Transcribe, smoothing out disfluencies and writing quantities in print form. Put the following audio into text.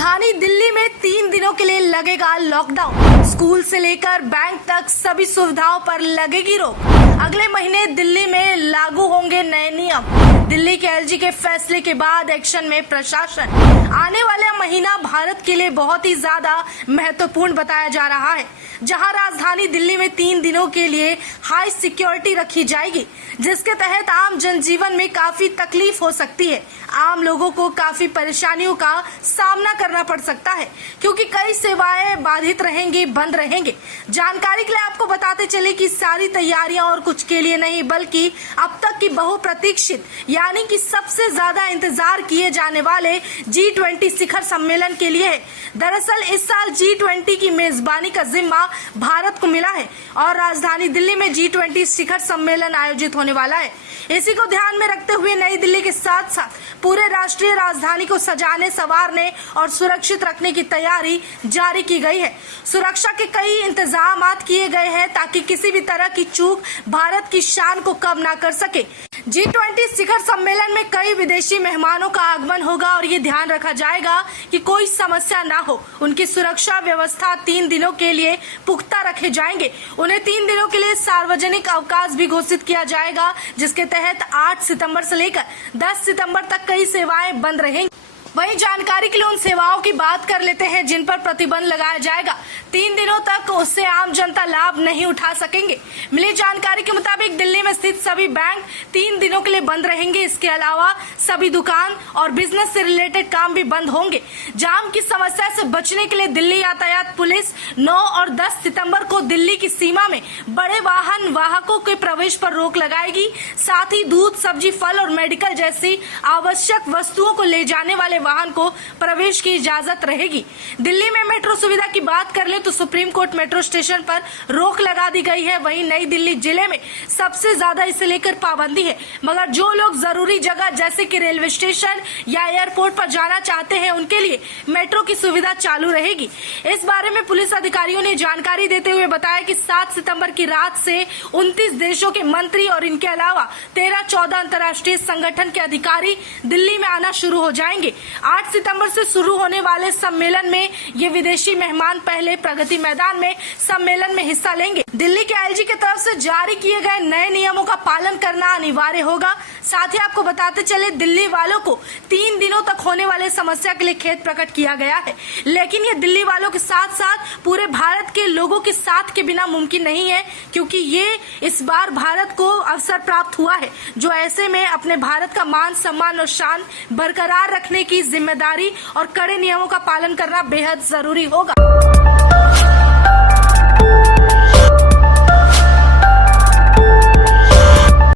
राजधानी दिल्ली में 3 दिनों के लिए लगेगा लॉकडाउन। स्कूल से लेकर बैंक तक सभी सुविधाओं पर लगेगी रोक। अगले महीने दिल्ली में लागू होंगे नए नियम। दिल्ली के एलजी के फैसले के बाद एक्शन में प्रशासन। आने वाला महीना भारत के लिए बहुत ही ज्यादा महत्वपूर्ण बताया जा रहा है, जहां राजधानी दिल्ली में 3 दिनों के लिए हाई सिक्योरिटी रखी जाएगी, जिसके तहत आम जनजीवन में काफी तकलीफ हो सकती है। आम लोगों को काफी परेशानियों का सामना करना पड़ सकता है, क्योंकि कई सेवाएं बाधित रहेंगी, बंद रहेंगे। जानकारी के लिए आपको बताते चले कि सारी तैयारियां और कुछ के लिए नहीं, बल्कि अब तक की बहुप्रतीक्षित यानी कि सबसे ज्यादा इंतजार किए जाने वाले G20 शिखर सम्मेलन के लिए है। दरअसल इस साल G20 की मेजबानी का जिम्मा भारत को मिला है और राजधानी दिल्ली में G20 शिखर सम्मेलन आयोजित होने वाला है। इसी को ध्यान में रखते हुए नई दिल्ली के साथ साथ पूरे राष्ट्रीय राजधानी को सजाने, संवारने और सुरक्षित रखने की तैयारी जारी की गई है। सुरक्षा के कई इंतजाम किए गए हैं ताकि किसी भी तरह की चूक भारत की शान को कम ना कर सके। G20 शिखर सम्मेलन में कई विदेशी मेहमानों का आगमन होगा और ये ध्यान रखा जाएगा कि कोई समस्या ना हो। उनकी सुरक्षा व्यवस्था 3 दिनों के लिए पुख्ता रखे जाएंगे। उन्हें 3 दिनों के लिए सार्वजनिक अवकाश भी घोषित किया जाएगा, जिसके तहत 8 सितंबर से लेकर 10 सितंबर तक कई सेवाएं बंद रहेंगी। वहीं जानकारी के लिए उन सेवाओं की बात कर लेते हैं जिन पर प्रतिबंध लगाया जाएगा। 3 दिनों तक उससे आम जनता लाभ नहीं उठा सकेंगे। मिली जानकारी के मुताबिक दिल्ली में स्थित सभी बैंक 3 दिनों के लिए बंद रहेंगे। इसके अलावा सभी दुकान और बिजनेस से रिलेटेड काम भी बंद होंगे। जाम की समस्या से बचने के लिए दिल्ली यातायात पुलिस 9 और 10 सितंबर को दिल्ली की सीमा में बड़े वाहकों के प्रवेश पर रोक लगाएगी। साथ ही दूध, सब्जी, फल और मेडिकल जैसी आवश्यक वस्तुओं को ले जाने वाले वाहन को प्रवेश की इजाजत रहेगी। दिल्ली में मेट्रो सुविधा की बात कर ले तो सुप्रीम कोर्ट मेट्रो स्टेशन पर रोक लगा दी गई है। वहीं नई दिल्ली जिले में सबसे ज्यादा इसे लेकर पाबंदी है, मगर जो लोग जरूरी जगह जैसे कि रेलवे स्टेशन या एयरपोर्ट पर जाना चाहते हैं, उनके लिए मेट्रो की सुविधा चालू रहेगी। इस बारे में पुलिस अधिकारियों ने जानकारी देते हुए बताया कि 7 सितंबर की रात से 29 देशों के मंत्री और इनके अलावा 13-14 अंतर्राष्ट्रीय संगठन के अधिकारी दिल्ली में आना शुरू हो जाएंगे। 8 सितंबर से शुरू होने वाले सम्मेलन में ये विदेशी मेहमान पहले प्रगति मैदान में सम्मेलन में हिस्सा लेंगे। दिल्ली के एलजी की तरफ से जारी किए गए नए नियमों का पालन करना अनिवार्य होगा। साथ ही आपको बताते चले, दिल्ली वालों को 3 दिनों तक होने वाले समस्या के लिए खेद प्रकट किया गया है, लेकिन ये दिल्ली वालों के साथ साथ पूरे भारत के लोगों के साथ के बिना मुमकिन नहीं है, क्योंकि ये इस बार भारत को अवसर प्राप्त हुआ है, जो ऐसे में अपने भारत का मान, सम्मान और शान बरकरार रखने की जिम्मेदारी और कड़े नियमों का पालन करना बेहद जरूरी होगा।